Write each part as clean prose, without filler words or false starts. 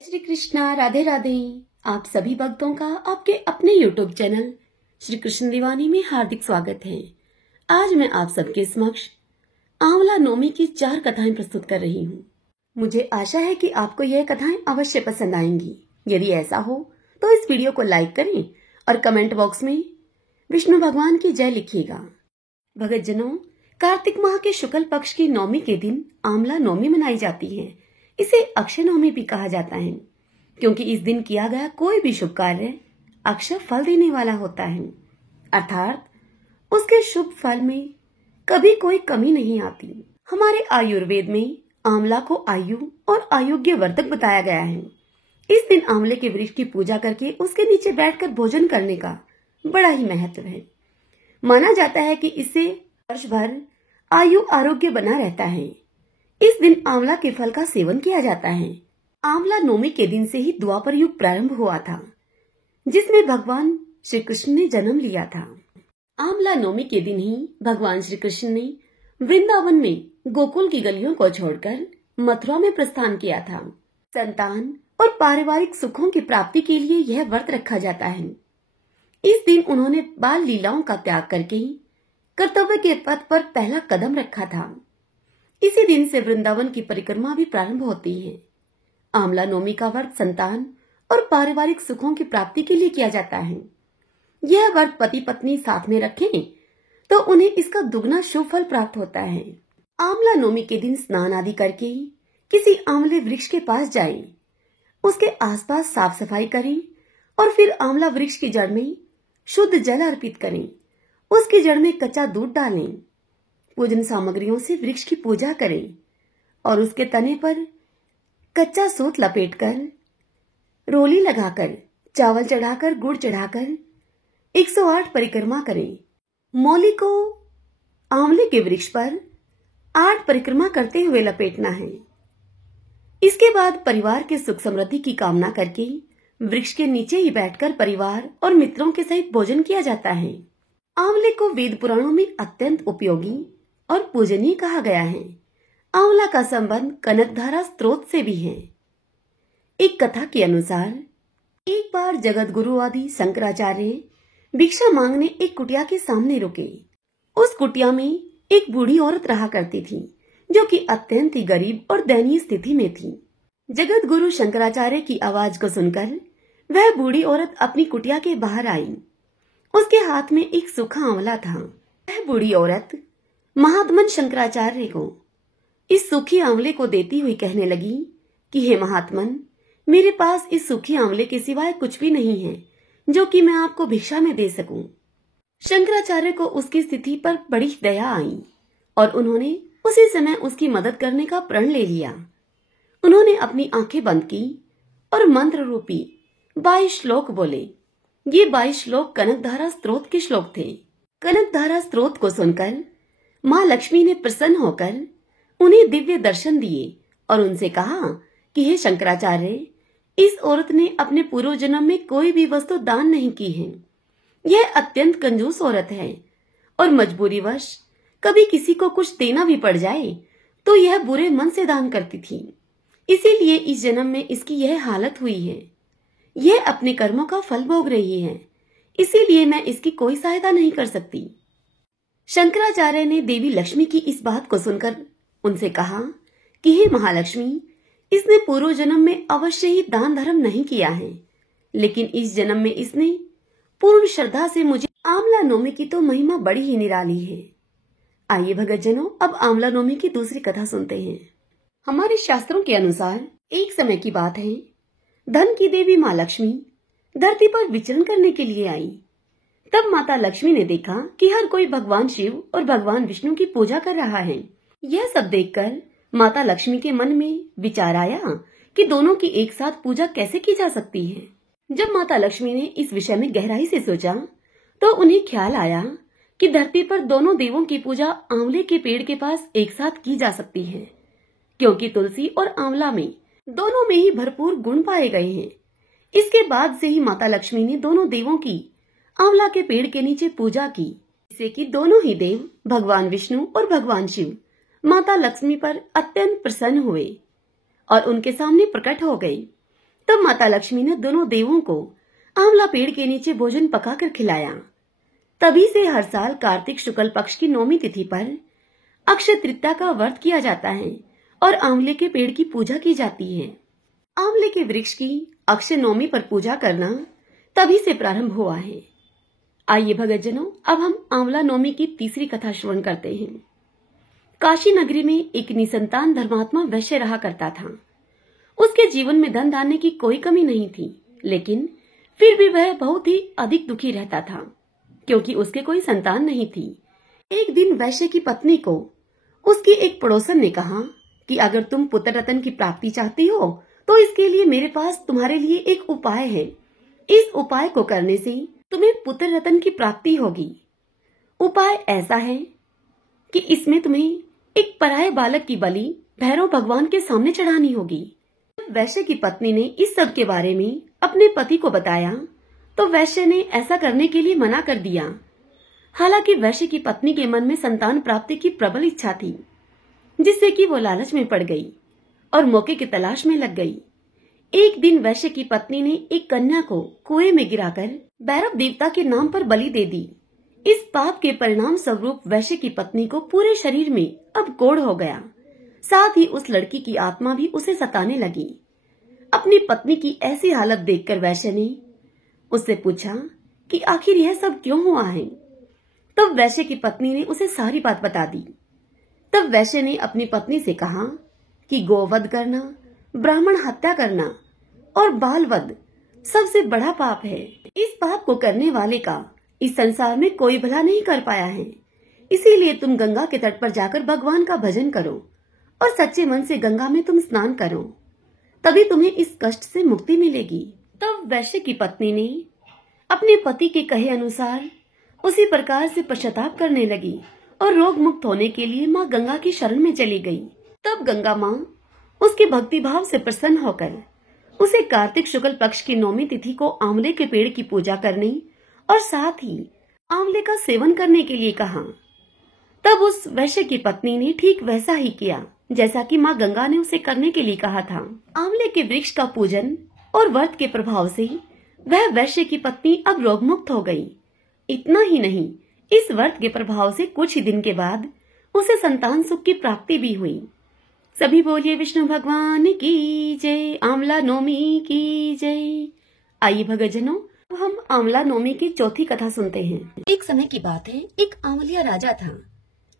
श्री कृष्णा, राधे राधे। आप सभी भक्तों का आपके अपने YouTube चैनल श्री कृष्ण दीवानी में हार्दिक स्वागत है। आज मैं आप सबके समक्ष आंवला नौमी की 4 कथाएं प्रस्तुत कर रही हूँ। मुझे आशा है कि आपको यह कथाएं अवश्य पसंद आएंगी। यदि ऐसा हो तो इस वीडियो को लाइक करें और कमेंट बॉक्स में विष्णु भगवान की जय लिखिएगा। भगतजनों, कार्तिक माह के शुक्ल पक्ष की नौमी के दिन आंवला नौमी मनाई जाती है। इसे अक्षय नवमी भी कहा जाता है, क्योंकि इस दिन किया गया कोई भी शुभ कार्य अक्षय फल देने वाला होता है, अर्थात उसके शुभ फल में कभी कोई कमी नहीं आती। हमारे आयुर्वेद में आंवला को आयु और आरोग्य वर्धक बताया गया है। इस दिन आंवले के वृक्ष की पूजा करके उसके नीचे बैठकर भोजन करने का बड़ा ही महत्व है। माना जाता है कि इससे वर्ष भर आयु आरोग्य बना रहता है। इस दिन आंवला के फल का सेवन किया जाता है। आंवला नौमी के दिन से ही द्वापर युग प्रारंभ हुआ था, जिसमें भगवान श्री कृष्ण ने जन्म लिया था। आंवला नौमी के दिन ही भगवान श्री कृष्ण ने वृंदावन में गोकुल की गलियों को छोड़कर मथुरा में प्रस्थान किया था। संतान और पारिवारिक सुखों की प्राप्ति के लिए यह व्रत रखा जाता है। इस दिन उन्होंने बाल लीलाओं का त्याग करके कर्तव्य के पथ पर पहला कदम रखा था। इसी दिन से वृंदावन की परिक्रमा भी प्रारंभ होती है। आंवला नौमी का व्रत संतान और पारिवारिक सुखों की प्राप्ति के लिए किया जाता है। यह व्रत पति पत्नी साथ में रखें तो उन्हें इसका दुगना शुभ फल प्राप्त होता है। आंवला नौमी के दिन स्नान आदि करके किसी आंवले वृक्ष के पास जाएं, उसके आसपास साफ सफाई करें और फिर आंवला वृक्ष की जड़ में शुद्ध जल अर्पित करें। उसकी जड़ में कच्चा दूध डालें। पूजन सामग्रियों से वृक्ष की पूजा करें और उसके तने पर कच्चा सूत लपेटकर, रोली लगाकर, चावल चढ़ाकर, गुड़ चढ़ाकर 108 परिक्रमा करें। मौली को आंवले के वृक्ष पर 8 परिक्रमा करते हुए लपेटना है। इसके बाद परिवार के सुख समृद्धि की कामना करके वृक्ष के नीचे ही बैठकर परिवार और मित्रों के सहित भोजन किया जाता है। आंवले को वेद पुराणों में अत्यंत उपयोगी और पूजनीय कहा गया है। आंवला का संबंध कनकधारा स्त्रोत से भी है। एक कथा के अनुसार एक बार जगत गुरु आदि शंकराचार्य भिक्षा मांगने एक कुटिया के सामने रुके। उस कुटिया में एक बूढ़ी औरत रहा करती थी, जो कि अत्यंत ही गरीब और दयनीय स्थिति में थी। जगत गुरु शंकराचार्य की आवाज को सुनकर वह बूढ़ी औरत अपनी कुटिया के बाहर आई। उसके हाथ में एक सूखा आंवला था। वह बूढ़ी औरत महात्मन शंकराचार्य को इस सूखी आंवले को देती हुई कहने लगी कि हे महात्मन, मेरे पास इस सूखी आंवले के सिवाय कुछ भी नहीं है जो कि मैं आपको भिक्षा में दे सकूं। शंकराचार्य को उसकी स्थिति पर बड़ी दया आई और उन्होंने उसी समय उसकी मदद करने का प्रण ले लिया। उन्होंने अपनी आंखें बंद की और मंत्र रूपी 22 श्लोक बोले। ये 22 श्लोक कनकधारा स्त्रोत के श्लोक थे। कनकधारा स्त्रोत को सुनकर माँ लक्ष्मी ने प्रसन्न होकर उन्हें दिव्य दर्शन दिए और उनसे कहा कि हे शंकराचार्य, इस औरत ने अपने पूर्व जन्म में कोई भी वस्तु दान नहीं की है। यह अत्यंत कंजूस औरत है और मजबूरीवश कभी किसी को कुछ देना भी पड़ जाए तो यह बुरे मन से दान करती थी। इसीलिए इस जन्म में इसकी यह हालत हुई है। यह अपने कर्मों का फल भोग रही है, इसीलिए मैं इसकी कोई सहायता नहीं कर सकती। शंकराचार्य ने देवी लक्ष्मी की इस बात को सुनकर उनसे कहा कि हे महालक्ष्मी, इसने पूर्व जन्म में अवश्य ही दान धर्म नहीं किया है, लेकिन इस जन्म में इसने पूर्ण श्रद्धा से मुझे आंवला नौमी की तो महिमा बड़ी ही निराली है। आइए भगतजनों, अब आंवला नौमी की दूसरी कथा सुनते हैं। हमारे शास्त्रों के अनुसार एक समय की बात है, धन की देवी माँ लक्ष्मी धरती पर विचरण करने के लिए आई। तब माता लक्ष्मी ने देखा कि हर कोई भगवान शिव और भगवान विष्णु की पूजा कर रहा है। यह सब देखकर माता लक्ष्मी के मन में विचार आया कि दोनों की एक साथ पूजा कैसे की जा सकती है। जब माता लक्ष्मी ने इस विषय में गहराई से सोचा तो उन्हें ख्याल आया कि धरती पर दोनों देवों की पूजा आंवले के पेड़ के पास एक साथ की जा सकती है, क्योंकि तुलसी और आंवला में दोनों में ही भरपूर गुण पाए गए हैं। इसके बाद से ही माता लक्ष्मी ने दोनों देवों की आंवला के पेड़ के नीचे पूजा की, जिससे कि दोनों ही देव भगवान विष्णु और भगवान शिव माता लक्ष्मी पर अत्यंत प्रसन्न हुए और उनके सामने प्रकट हो गए। तब माता लक्ष्मी ने दोनों देवों को आंवला पेड़ के नीचे भोजन पकाकर खिलाया। तभी से हर साल कार्तिक शुक्ल पक्ष की नौमी तिथि पर अक्षय तृतीया का व्रत किया जाता है और आंवले के पेड़ की पूजा की जाती है। आंवले के वृक्ष की अक्षय नौमी पर पूजा करना तभी से प्रारंभ हुआ है। आइए भगतजनों, अब हम आंवला नौमी की तीसरी कथा श्रवण करते हैं। काशी नगरी में एक निसंतान धर्मात्मा वैश्य रहा करता था। उसके जीवन में धन धान्य की कोई कमी नहीं थी, लेकिन फिर भी वह बहुत ही अधिक दुखी रहता था क्योंकि उसके कोई संतान नहीं थी। एक दिन वैश्य की पत्नी को उसकी एक पड़ोसन ने कहा कि अगर तुम पुत्र रत्न की प्राप्ति चाहती हो तो इसके लिए मेरे पास तुम्हारे लिए एक उपाय है। इस उपाय को करने से तुम्हें पुत्र रत्न की प्राप्ति होगी। उपाय ऐसा है कि इसमें तुम्हें एक पराये बालक की बलि भैरव भगवान के सामने चढ़ानी होगी। वैश्य की पत्नी ने इस सब के बारे में अपने पति को बताया तो वैश्य ने ऐसा करने के लिए मना कर दिया। हालांकि वैश्य की पत्नी के मन में संतान प्राप्ति की प्रबल इच्छा थी, जिससे कि वो लालच में पड़ गई और मौके की तलाश में लग गई। एक दिन वैश्य की पत्नी ने एक कन्या को कुएं में गिराकर भैरव देवता के नाम पर बलि दे दी। इस पाप के परिणाम स्वरूप वैश्य की पत्नी को पूरे शरीर में अब कोढ़ हो गया। साथ ही उस लड़की की आत्मा भी उसे सताने लगी। अपनी पत्नी की ऐसी हालत देखकर वैश्य ने उससे पूछा कि आखिर यह सब क्यों हुआ है। तब वैश्य की पत्नी ने उसे सारी बात बता दी। तब वैश्य ने अपनी पत्नी से कहा कि गोवध करना, ब्राह्मण हत्या करना और बाल वध सबसे बड़ा पाप है। इस पाप को करने वाले का इस संसार में कोई भला नहीं कर पाया है। इसीलिए तुम गंगा के तट पर जाकर भगवान का भजन करो और सच्चे मन से गंगा में तुम स्नान करो, तभी तुम्हें इस कष्ट से मुक्ति मिलेगी। तब वैश्य की पत्नी ने अपने पति के कहे अनुसार उसी प्रकार से पश्चाताप करने लगी और रोग मुक्त होने के लिए माँ गंगा की शरण में चली गई। तब गंगा माँ उसके भक्ति भाव से प्रसन्न होकर उसे कार्तिक शुक्ल पक्ष की नौमी तिथि को आंवले के पेड़ की पूजा करने और साथ ही आंवले का सेवन करने के लिए कहा। तब उस वैश्य की पत्नी ने ठीक वैसा ही किया जैसा कि माँ गंगा ने उसे करने के लिए कहा था। आंवले के वृक्ष का पूजन और व्रत के प्रभाव से वह वैश्य की पत्नी अब रोग मुक्त हो गई। इतना ही नहीं, इस व्रत के प्रभाव से कुछ ही दिन के बाद उसे संतान सुख की प्राप्ति भी हुई। सभी बोलिए विष्णु भगवान की जय, आंवला नौमी की जय। आइए भगतजनों, हम आंवला नौमी की चौथी कथा सुनते हैं। एक समय की बात है, एक आंवलिया राजा था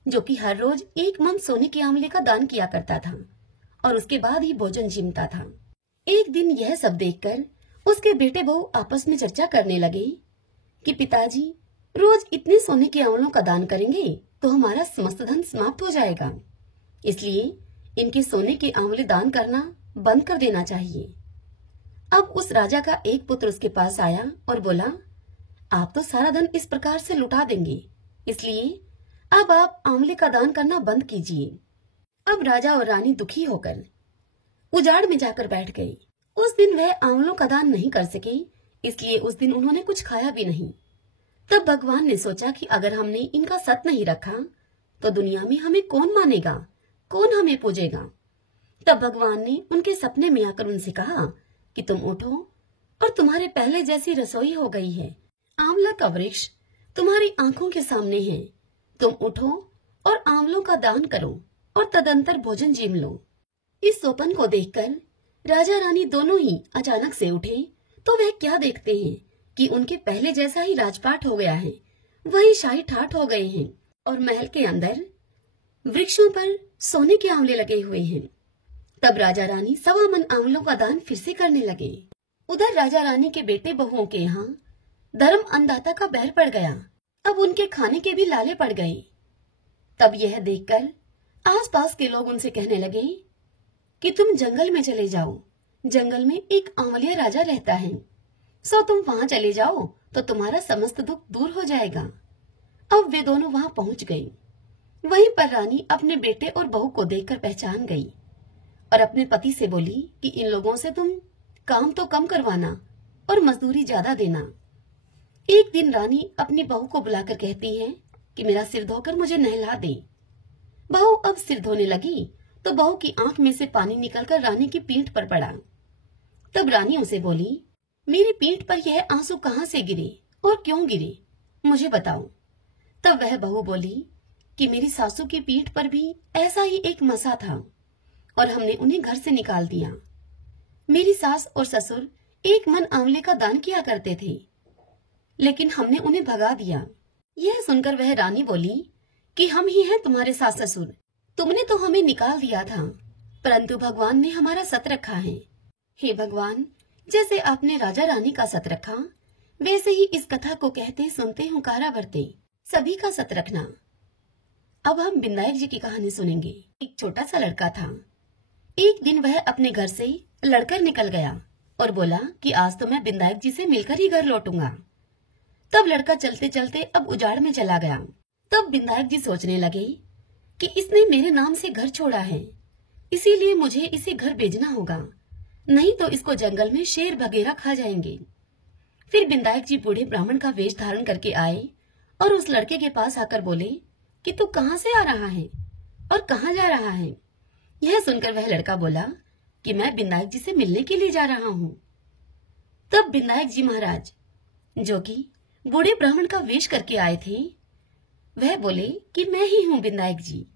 जो कि हर रोज एक मन सोने के आंवले का दान किया करता था और उसके बाद ही भोजन जिमता था। एक दिन यह सब देखकर उसके बेटे बहू आपस में चर्चा करने लगे कि पिताजी, रोज इतने सोने के आंवलों का दान करेंगे तो हमारा समस्त धन समाप्त हो जाएगा, इसलिए इनके सोने के आंवले दान करना बंद कर देना चाहिए। अब उस राजा का एक पुत्र उसके पास आया और बोला, आप तो सारा धन इस प्रकार से लुटा देंगे, इसलिए अब आप आंवले का दान करना बंद कीजिए। अब राजा और रानी दुखी होकर उजाड़ में जाकर बैठ गए। उस दिन वह आंवलों का दान नहीं कर सके, इसलिए उस दिन उन्होंने कुछ खाया भी नहीं। तब भगवान ने सोचा कि अगर हमने इनका सत नहीं रखा तो दुनिया में हमें कौन मानेगा, कौन हमें पूजेगा। तब भगवान ने उनके सपने में आकर उनसे कहा कि तुम उठो और तुम्हारे पहले जैसी रसोई हो गई है। आंवला का वृक्ष तुम्हारी आंखों के सामने है। तुम उठो और आंवलों का दान करो और तदंतर भोजन जीम लो। इस सोपन को देखकर राजा रानी दोनों ही अचानक से उठे तो वह क्या देखते हैं कि उनके पहले जैसा ही राजपाट हो गया है, वही शाही ठाट हो गए हैं और महल के अंदर वृक्षों पर सोने के आंवले लगे हुए हैं। तब राजा रानी सवा मन आंवलों का दान फिर से करने लगे। उधर राजा रानी के बेटे बहुओं के यहाँ धर्म अन्नदाता का बैर पड़ गया। अब उनके खाने के भी लाले पड़ गए। तब यह देखकर आसपास के लोग उनसे कहने लगे कि तुम जंगल में चले जाओ, जंगल में एक आंवलिया राजा रहता है, सो तुम वहां चले जाओ तो तुम्हारा समस्त दुख दूर हो जाएगा। अब वे दोनों वहां पहुंच गई। वहीं पर रानी अपने बेटे और बहू को देखकर पहचान गई और अपने पति से बोली कि इन लोगों से तुम काम तो कम करवाना और मजदूरी ज्यादा देना। एक दिन रानी अपनी बहू को बुलाकर कहती है कि मेरा सिर धोकर मुझे नहला दे। बहू अब सिर धोने लगी तो बहू की आंख में से पानी निकलकर रानी की पीठ पर पड़ा। तब रानी उसे बोली, मेरी पीठ पर यह आंसू कहाँ से गिरे और क्यों गिरे, मुझे बताओ। तब वह बहू बोली कि मेरी सासू की पीठ पर भी ऐसा ही एक मसा था और हमने उन्हें घर से निकाल दिया। मेरी सास और ससुर एक मन आंवले का दान किया करते थे, लेकिन हमने उन्हें भगा दिया। यह सुनकर वह रानी बोली कि हम ही हैं तुम्हारे सास ससुर, तुमने तो हमें निकाल दिया था, परंतु भगवान ने हमारा सत रखा है। हे भगवान, जैसे आपने राजा रानी का सत रखा, वैसे ही इस कथा को कहते सुनते हुंकारा भरते सभी का सत रखना। अब हम बिंदायक जी की कहानी सुनेंगे। एक छोटा सा लड़का था। एक दिन वह अपने घर से लड़कर निकल गया और बोला कि आज तो मैं बिंदायक जी से मिलकर ही घर लौटूंगा। तब लड़का चलते चलते अब उजाड़ में चला गया। तब बिंदायक जी सोचने लगे कि इसने मेरे नाम से घर छोड़ा है, इसीलिए मुझे इसे घर भेजना होगा, नहीं तो इसको जंगल में शेर वगैरह खा जाएंगे। फिर बिंदायक जी बूढ़े ब्राह्मण का वेश धारण करके आए और उस लड़के के पास आकर बोले कि तू कहाँ से आ रहा है और कहाँ जा रहा है। यह सुनकर वह लड़का बोला कि मैं बिंदायक जी से मिलने के लिए जा रहा हूँ। तब बिंदायक जी महाराज, जो कि बूढ़े ब्राह्मण का वेश करके आए थे, वह बोले कि मैं ही हूँ बिंदायक जी,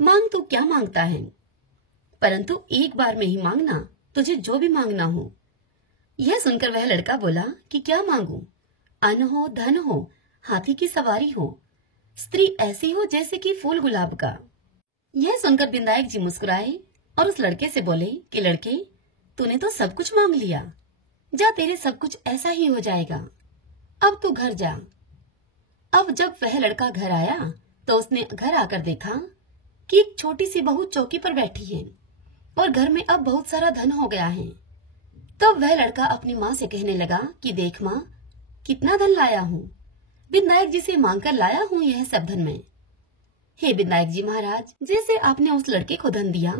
मांग तू क्या मांगता है, परंतु एक बार में ही मांगना, तुझे जो भी मांगना हो। यह सुनकर वह लड़का बोला कि क्या मांगू, अन्न हो, धन हो, हाथी की सवारी हो, स्त्री ऐसी हो जैसे कि फूल गुलाब का। यह सुनकर बिंदायक जी मुस्कुराए और उस लड़के से बोले कि लड़के, तूने तो सब कुछ मांग लिया, जा तेरे सब कुछ ऐसा ही हो जाएगा, अब तू घर जा। अब जब वह लड़का घर आया तो उसने घर आकर देखा कि एक छोटी सी बहू चौकी पर बैठी है और घर में अब बहुत सारा धन हो गया है। तब वह लड़का अपनी माँ से कहने लगा कि देख माँ, कितना धन लाया हूँ, बिंदायक जी से मांग कर लाया हूँ यह सब धन मैं। हे बिंदायक जी महाराज, जैसे आपने उस लड़के को धन दिया,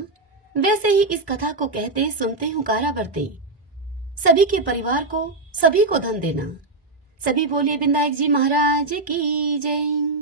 वैसे ही इस कथा को कहते सुनते हुंकारा भरते सभी के परिवार को, सभी को धन देना। सभी बोले बिंदायक जी महाराज की जय।